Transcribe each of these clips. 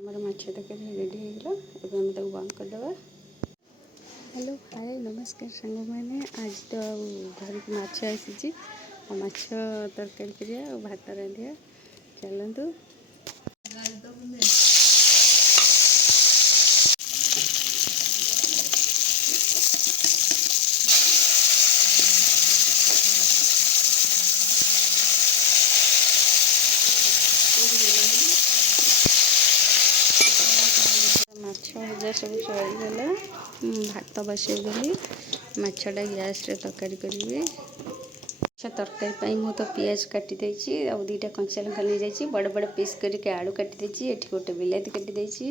ଆମର ମାଛ ତରକାରୀ ରେଡ଼ି ହେଇଗଲା। ଏବେ ଆମେ ତାକୁ ବନ୍ଦ କରିଦେବା। ହ୍ୟାଲୋ ହାଏ ନମସ୍କାର ସାଙ୍ଗମାନେ। ଆଜି ତ ଆଉ ଘରକୁ ମାଛ ଆସିଛି ଆଉ ମାଛ ତରକାରୀ କରିବା ଆଉ ଭାତ ରାନ୍ଧିବା। ଚାଲନ୍ତୁ। ମାଛ ଭଜା ସବୁ ସରିଗଲା। ଭାତ ବସାଇଦେଲି। ମାଛଟା ଗ୍ୟାସ୍ରେ ତରକାରୀ କରିବି। ମାଛ ତରକାରୀ ପାଇଁ ମୁଁ ତ ପିଆଜ କାଟି ଦେଇଛି ଆଉ ଦୁଇଟା କଞ୍ଚା ଲଙ୍କା ନେଇଯାଇଛି। ବଡ଼ ବଡ଼ ପିସ୍ କରିକି ଆଳୁ କାଟି ଦେଇଛି। ଏଠି ଗୋଟେ ବିଲାତି କାଟି ଦେଇଛି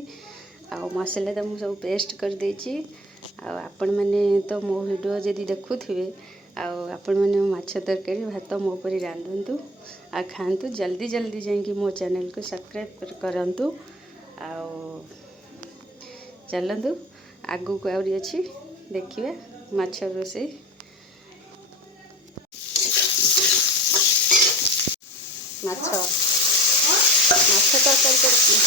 ଆଉ ମସଲା ତ ମୁଁ ସବୁ ପେଷ୍ଟ କରିଦେଇଛି। ଆଉ ଆପଣମାନେ ତ ମୋ ଭିଡ଼ିଓ ଯଦି ଦେଖୁଥିବେ ଆଉ ଆପଣମାନେ ମାଛ ତରକାରୀ ଭାତ ମୋ ପରି ରାନ୍ଧନ୍ତୁ ଆଉ ଖାଆନ୍ତୁ। ଜଲ୍ଦି ଜଲ୍ଦି ଯାଇକି ମୋ ଚ୍ୟାନେଲକୁ ସବସ୍କ୍ରାଇବ୍ କରନ୍ତୁ। ଆଉ ଚାଲନ୍ତୁ ଆଗକୁ ଆହୁରି ଅଛି ଦେଖିବା ମାଛ ରୋଷେଇ। ମାଛ ତରକାରୀ କରୁଛି।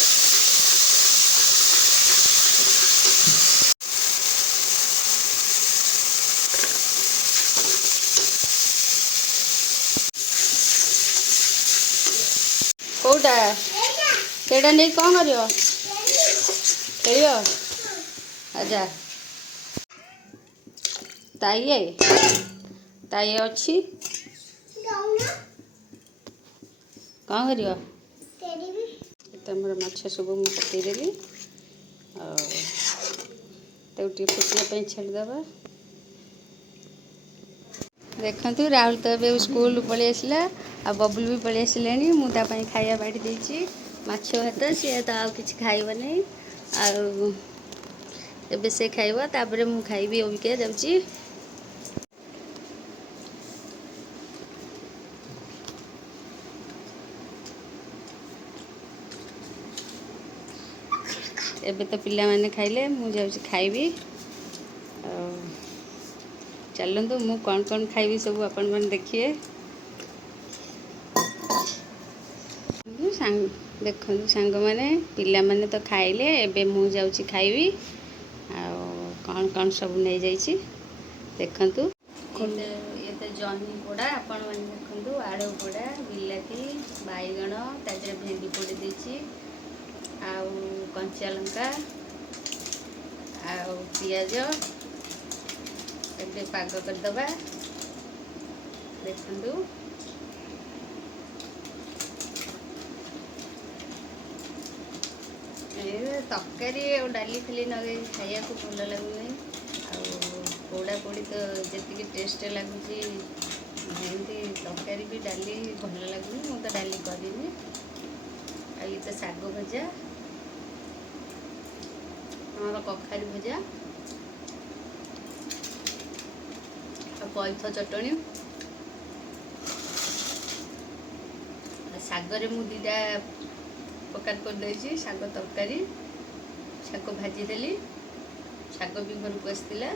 କୋଉଟା ସେଇଟା ନେଇ କ'ଣ କରିବ? ଖେଳିବ? ଆଚ୍ଛା ତାଇଏ ଅଛି କ'ଣ କରିବ? ତ ଆମର ମାଛ ସବୁ ମୁଁ ପକାଇଦେଲି ଆଉ ତାକୁ ଟିକେ ଫୁଟିବା ପାଇଁ ଛାଡ଼ିଦେବା। ଦେଖନ୍ତୁ ରାହୁଲ ତ ଏବେ ସ୍କୁଲରୁ ପଳେଇ ଆସିଲା ଆଉ ବବୁଲ ବି ପଳେଇ ଆସିଲାଣି। ମୁଁ ତା ପାଇଁ ଖାଇବା ବାଢ଼ି ଦେଇଛି ମାଛ ଭାତ। ସିଏ ତ ଆଉ କିଛି ଖାଇବନି ଆଉ ଏବେ ସେ ଖାଇବ ତାପରେ ମୁଁ ଖାଇବି। ଅବିକା ଯାଉଛି। ଏବେ ତ ପିଲାମାନେ ଖାଇଲେ ମୁଁ ଯାଉଛି ଖାଇବି। ଆଉ ଚାଲନ୍ତୁ ମୁଁ କ'ଣ କ'ଣ ଖାଇବି ସବୁ ଆପଣମାନେ ଦେଖିବେ। ଦେଖନ୍ତୁ ସାଙ୍ଗମାନେ ପିଲାମାନେ ତ ଖାଇଲେ ଏବେ ମୁଁ ଯାଉଛି ଖାଇବି। ଆଉ କ'ଣ ସବୁ ନେଇଯାଇଛି ଦେଖନ୍ତୁ। ଏତେ ଜହ୍ନି ପୋଡ଼ା ଆପଣମାନେ ଦେଖନ୍ତୁ। ଆଳୁ ପୋଡ଼ା, ବିଲାତି, ବାଇଗଣ, ତା ଦେହରେ ଭେଣ୍ଡି ପୋଡ଼ି ଦେଇଛି ଆଉ କଞ୍ଚା ଲଙ୍କା ଆଉ ପିଆଜ। ଏବେ ପାଗ କରିଦେବା ଦେଖନ୍ତୁ। ତରକାରୀ ଆଉ ଡାଲି ଫାଲି ନଗେଇ ଖାଇବାକୁ ଭଲ ଲାଗୁନି। ଆଉ ପୋଡ଼ା ପୋଡ଼ି ତ ଯେତିକି ଟେଷ୍ଟ ଲାଗୁଛି ଏମିତି ତରକାରୀ ବି ଡାଲି ଭଲ ଲାଗୁନି। ମୁଁ ତ ଡାଲି କରିନି। ଆଉ ଇଏ ତ ଶାଗ ଭଜା, ଆମର କଖାରୁ ଭଜା ଆଉ ପଇଥ ଚଟଣି। ଶାଗରେ ମୁଁ ଦୁଇଟା ପ୍ରକାର କରିଦେଇଛି। ଶାଗ ତରକାରୀ, ଶାଗ ଭାଜିଦେଲି। ଶାଗ ବି ଘରକୁ ଆସିଥିଲା।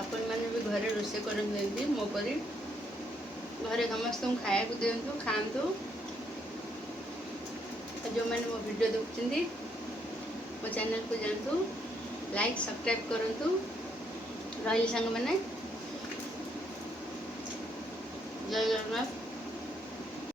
ଆପଣମାନେ ବି ଘରେ ରୋଷେଇ କରନ୍ତୁ ଏମିତି ମୋ ପରି। ଘରେ ସମସ୍ତଙ୍କୁ ଖାଇବାକୁ ଦିଅନ୍ତୁ, ଖାଆନ୍ତୁ। ଆଉ ଯେଉଁମାନେ ମୋ ଭିଡ଼ିଓ ଦେଖୁଛନ୍ତି ମୋ ଚ୍ୟାନେଲକୁ ଯାଆନ୍ତୁ, ଲାଇକ୍ ସବସ୍କ୍ରାଇବ୍ କରନ୍ତୁ। ରହିଲି ସାଙ୍ଗମାନେ, ଜୟ ଜଗନ୍ନାଥ।